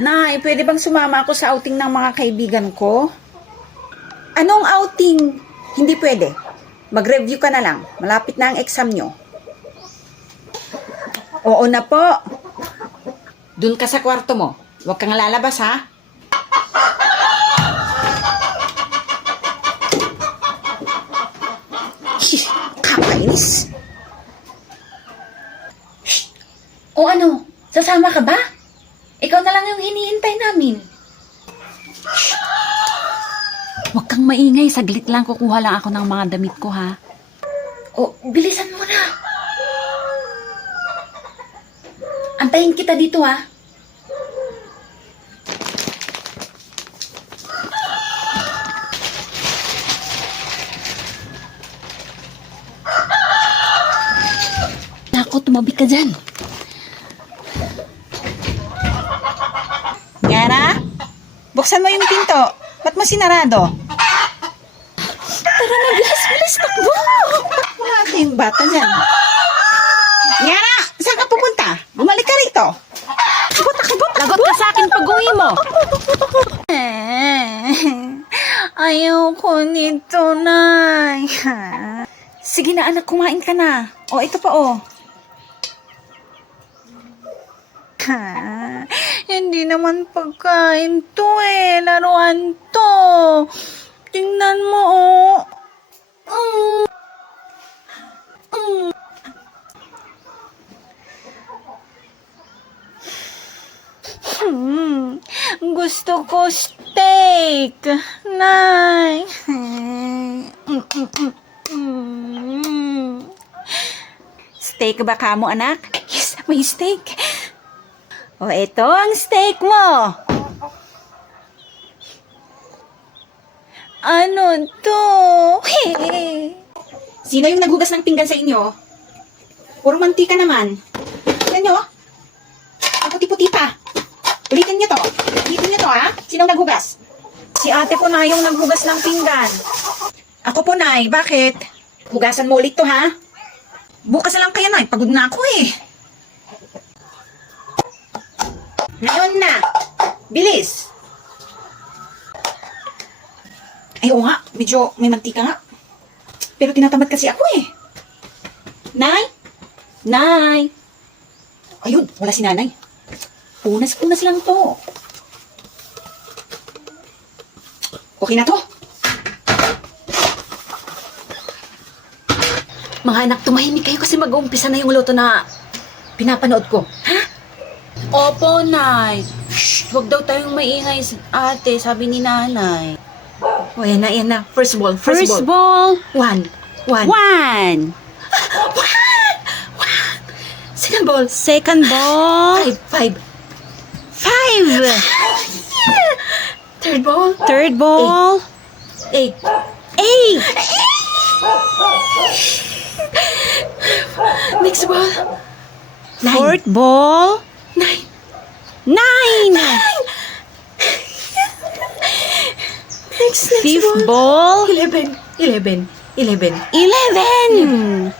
Nay, pwede bang sumama ako sa outing ng mga kaibigan ko? Anong outing? Hindi pwede. Mag-review ka na lang. Malapit na ang exam nyo. Oo na po. Doon ka sa kwarto mo. Huwag kang lalabas, ha? Kakainis. O ano, sasama ka ba? Ikaw na lang yung hinihintay namin. Huwag kang maingay, saglit lang kukuha lang ako ng mga damit ko ha. O, bilisan mo na. Antayin kita dito ha. Naku, tumabi ka dyan. Yara? Buksan mo yung pinto. Ba't mo sinarado? Tara na, bilis, takbo! Takbo natin yung bata dyan. Yara! Saan ka pupunta? Bumalik ka rito. Lagot ka sa akin pag-uwi mo. Ayoko nito, Nay. Sige na, anak, kumain ka na. O, ito pa, o. Hindi naman pagkain to eh. Laruan to. Tingnan mo, oh. Gusto ko steak. Nay. Steak ba ka mo, anak? Yes, may steak. O, ito ang steak mo. Ano to? Sino yung naghugas ng pinggan sa inyo? Puro mantika naman. Tignan nyo. Ang puti-puti pa. Ulitin nyo to. Ulitin nyo to, ha? Sinong naghugas? Si ate po na yung naghugas ng pinggan. Ako po, Nay. Bakit? Hugasan mo ulit to, ha? Bukas na lang kaya, Nay. Pagod na ako, eh. Ngayon na. Bilis. Ay, oo nga. Medyo may mantika nga. Pero tinatamad kasi ako, eh. Nay? Nay? Ayun, wala si nanay. Punas-punas lang to. Okay na to. Mga anak, tumahimik kayo kasi mag-uumpisa na yung luto na pinapanood ko. Ha? Opo, Nay. Shh, huwag daw tayong maingay, ate, sabi ni nanay. O, yan na. First ball. First ball. One. One. Second ball. Second ball. Five. Third ball. Third ball. Eight. Next ball. Nine. Fourth ball. Nine. Next Fifth ball. 11. 11.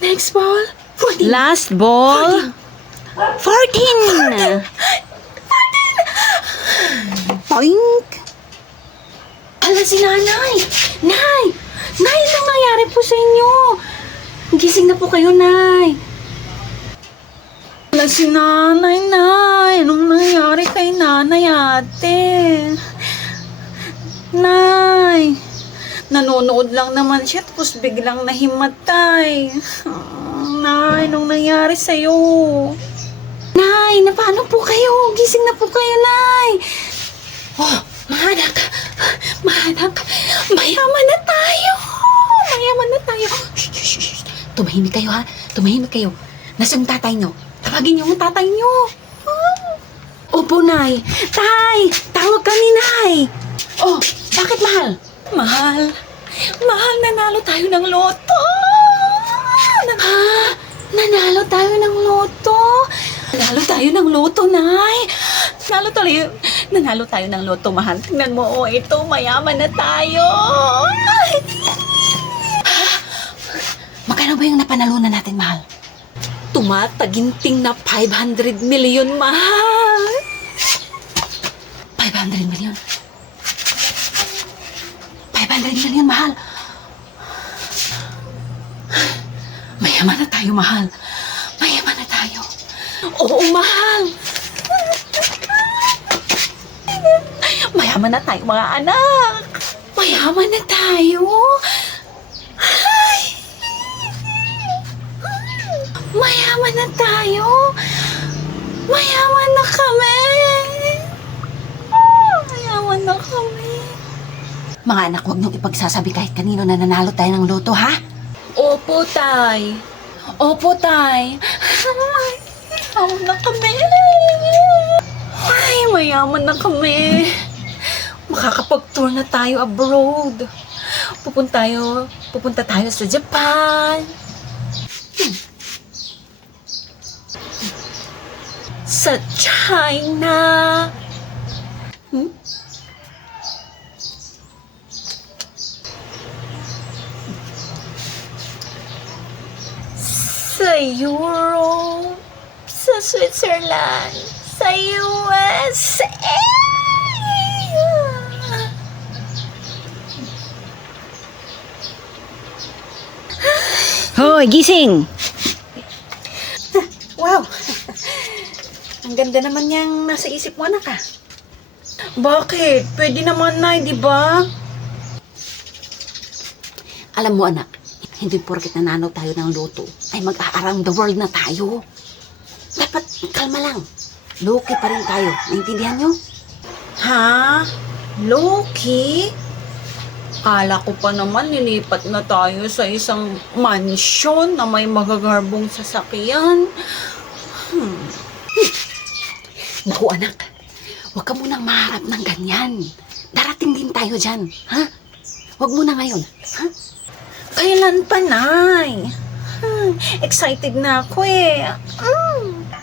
Next ball. 14. Last ball. 14. Poink. Ala si nanay. Nay, anong nangyari po sa inyo? Gising na po kayo, Nay. Wala si nanay, Nay. Anong nangyari kay nanay, ate? Nay, nanonood lang naman siya tapos biglang nahimatay. Nay, anong nangyari sa'yo? Nay, na paano po kayo? Gising na po kayo, Nay. Oh, mahanak. Mayaman na tayo. Shh. Tumahimik kayo, ha? Tumahimik kayo. Nasaan yung tatay nyo? Tawagin nyo yung tatay nyo. Opo, Nay. Tay, tawag ka ni Nay. Oh, bakit mahal? Mahal, nanalo tayo ng loto. Nanalo tayo ng loto? Nanalo tayo ng loto, Nay. Nanalo tayo ng loto, mahal. Tingnan mo, oh, ito, mayaman na tayo. Magkano ba yung napanalunan natin, mahal? Tumataginting na 500 million, mahal. 500 million. 500 million, mahal. Mayaman na tayo, mahal. Mayaman na tayo. Oo, mahal. Mayaman na tayo, mga anak. Mayaman na tayo. Ay. Mayaman na tayo. Mayaman na kami. Mayaman na kami. Mga anak, huwag niyong ipagsasabi kahit kanino na nanalo tayo ng loto, ha? Opo, Tay. Opo, tay. Mayaman na kami. Ay, mayaman na kami. Makakapag-tour na tayo abroad. Pupunta tayo sa Japan. Sa China. Sa Europe. Sa Switzerland. Sa USA. Hoy, gising! Wow! Ang ganda naman niyang nasa isip mo, anak, ah. Bakit? Pwede naman, Nay, di ba? Alam mo, anak, hindi porket nanalo tayo ng loto ay mag-a-around the world na tayo. Dapat kalma lang. Loki pa rin tayo. Naintindihan niyo? Ha? Loki? Kala ko pa naman nilipat na tayo sa isang mansyon na may magagarbong sasakyan. Naku, anak. Huwag ka munang maharap ng ganyan. Darating din tayo dyan. Ha? Huwag muna ngayon. Ha? Kailan pa, Nay? Excited na ako eh.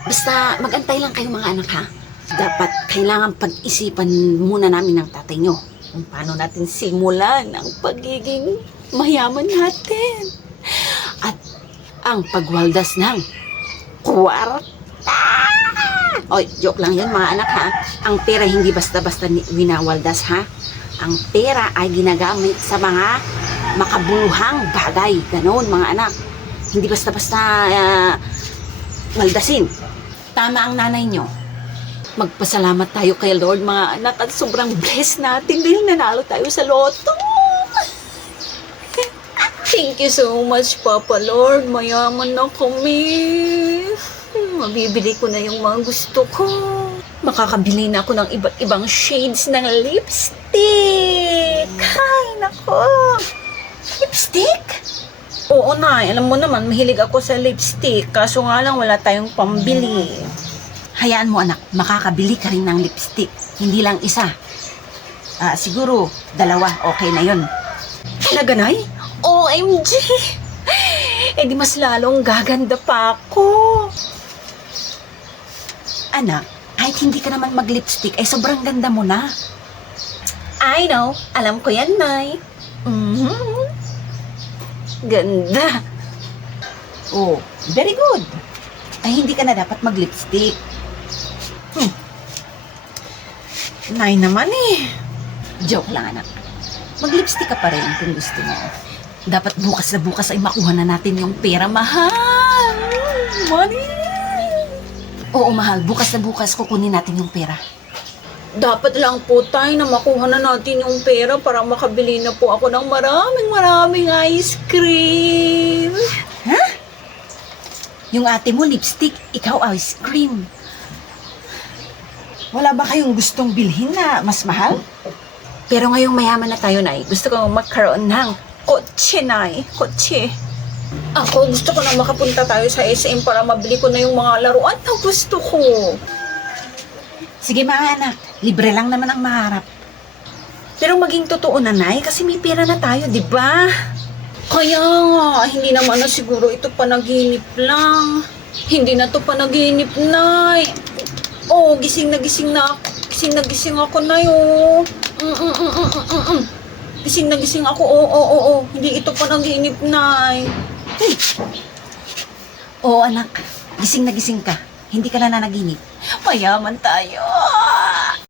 Basta mag-antay lang kayo, mga anak, ha? Dapat kailangan pag-isipan muna namin ng tatay nyo kung paano natin simulan ang pagiging mayaman natin. At ang pagwaldas ng kwarta. Oy, joke lang yun, mga anak, ha? Ang pera hindi basta-basta winawaldas, ha? Ang pera ay ginagamit sa mga makabuluhang bagay. Ganon, mga anak. Hindi basta-basta waldasin. Tama ang nanay nyo. Magpasalamat tayo kay Lord, mga anak, at sobrang blessed natin dahil nanalo tayo sa loto. Thank you so much, Papa Lord. Mayaman na kami. Mabibili ko na yung mga gusto ko. Makakabili na ako ng iba't ibang shades ng lipstick. Ay, nako. Lipstick? Oo, Nay. Alam mo naman, mahilig ako sa lipstick. Kaso nga lang, wala tayong pambili. Hayaan mo, anak, makakabili ka rin ng lipstick. Hindi lang isa. Siguro, dalawa, okay na yun. Talaga, Nay? OMG! Eh di mas lalong gaganda pa ako. Anak, kahit hindi ka naman mag-lipstick, ay sobrang ganda mo na. I know. Alam ko yan, Nay. Ganda. Oh, very good. Ay, hindi ka na dapat mag-lipstick. Nay naman eh. Joke lang, anak. Mag-lipstick ka pa rin kung gusto mo. Dapat bukas na bukas ay makuha na natin yung pera, mahal. Money! Oo, mahal. Bukas na bukas kukunin natin yung pera. Dapat lang po tayo na makuha na natin yung pera para makabili na po ako ng maraming ice cream. Yung ate mo, lipstick. Ikaw, ice cream. Wala ba kayong gustong bilhin na mas mahal? Pero ngayong mayaman na tayo, Nay, gusto ko magkaroon ng kotse, Nay. Kotse. Ako, gusto ko na makapunta tayo sa SM para mabili ko na yung mga laruan na gusto ko. Sige, mga anak. Libre lang naman ang maharap. Pero maging totoo na, Nay, kasi may pera na tayo, di ba? Kaya nga, hindi naman na siguro ito panaginip lang. Hindi na to panaginip, Nay. Oh, gising na gising na ako. Gising na gising ako, Nay, oh. Gising na gising ako, oo. Hindi ito panaginip, Nay. Oo, anak. gising na gising ka. Hindi ka na nanaginip. Mayaman tayo.